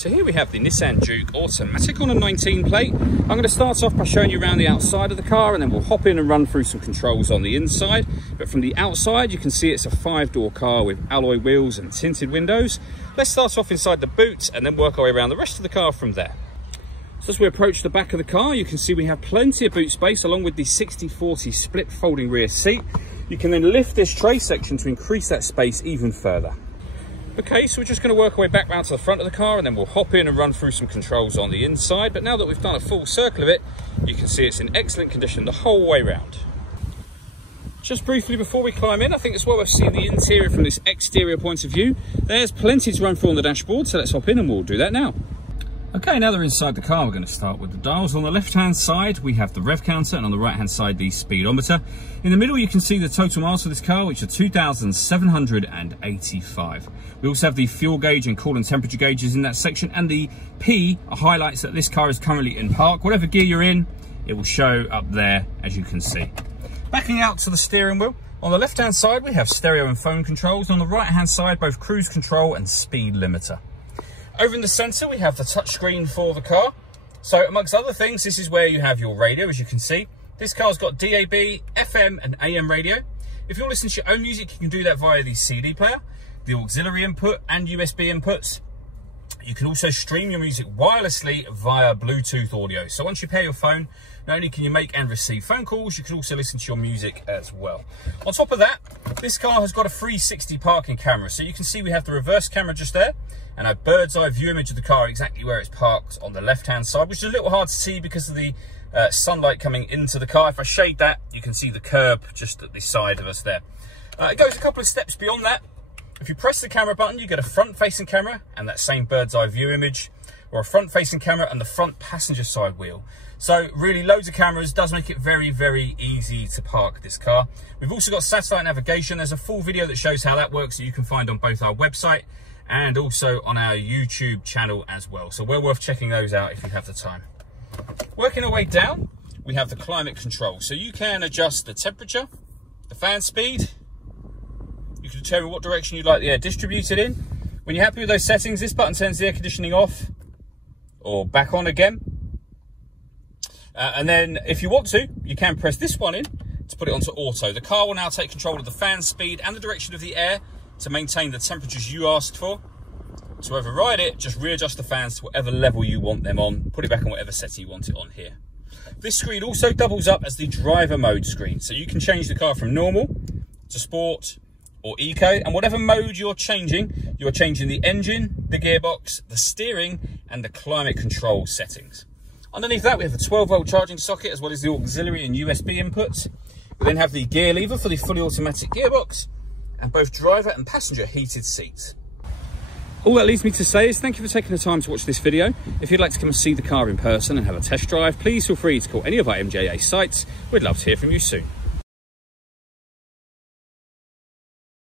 So here we have the Nissan Juke automatic on a 19 plate. I'm going to start off by showing you around the outside of the car, and then we'll hop in and run through some controls on the inside. But from the outside, you can see it's a 5-door car with alloy wheels and tinted windows. Let's start off inside the boot and then work our way around the rest of the car from there. So as we approach the back of the car, you can see we have plenty of boot space along with the 60/40 split folding rear seat. You can then lift this tray section to increase that space even further. Okay, so we're just going to work our way back round to the front of the car, and then we'll hop in and run through some controls on the inside. But now that we've done a full circle of it, you can see it's in excellent condition the whole way round. Just briefly before we climb in, I think it's well worth seeing the interior from this exterior point of view. There's plenty to run through on the dashboard, so let's hop in and we'll do that now. Okay, now that we're inside the car, we're going to start with the dials. On the left-hand side, we have the rev counter, and on the right-hand side, the speedometer. In the middle, you can see the total miles for this car, which are 2,785. We also have the fuel gauge and coolant temperature gauges in that section, and the P highlights that this car is currently in park. Whatever gear you're in, it will show up there, as you can see. Backing out to the steering wheel, on the left-hand side, we have stereo and phone controls. On the right-hand side, both cruise control and speed limiter. Over in the centre, we have the touchscreen for the car. So amongst other things, this is where you have your radio, as you can see. This car's got DAB, FM and AM radio. If you're listening to your own music, you can do that via the CD player, the auxiliary input and USB inputs. You can also stream your music wirelessly via Bluetooth audio. So once you pair your phone, not only can you make and receive phone calls, you can also listen to your music as well. On top of that, this car has got a 360 parking camera. So you can see we have the reverse camera just there, and a bird's eye view image of the car exactly where it's parked on the left-hand side, which is a little hard to see because of the sunlight coming into the car. If I shade that, you can see the curb just at the side of us there. It goes a couple of steps beyond that. If you press the camera button, you get a front-facing camera and that same bird's eye view image, or a front-facing camera and the front passenger side wheel. So really loads of cameras, does make it very, very easy to park this car. We've also got satellite navigation. There's a full video that shows how that works that you can find on both our website and also on our YouTube channel as well. So well worth checking those out if you have the time. Working our way down, we have the climate control. So you can adjust the temperature, the fan speed. You can determine what direction you'd like the air distributed in. When you're happy with those settings, this button turns the air conditioning off or back on again. And then if you want to, you can press this one in to put it onto auto. The car will now take control of the fan speed and the direction of the air to maintain the temperatures you asked for. To override it, just readjust the fans to whatever level you want them on. Put it back on whatever setting you want it on here. This screen also doubles up as the driver mode screen. So you can change the car from normal to sport or eco, and whatever mode you're changing the engine, the gearbox, the steering and the climate control settings. Underneath that, we have a 12-volt charging socket as well as the auxiliary and USB inputs. We then have the gear lever for the fully automatic gearbox and both driver and passenger heated seats. All that leaves me to say is thank you for taking the time to watch this video. If you'd like to come and see the car in person and have a test drive, please feel free to call any of our MJA sites. We'd love to hear from you soon.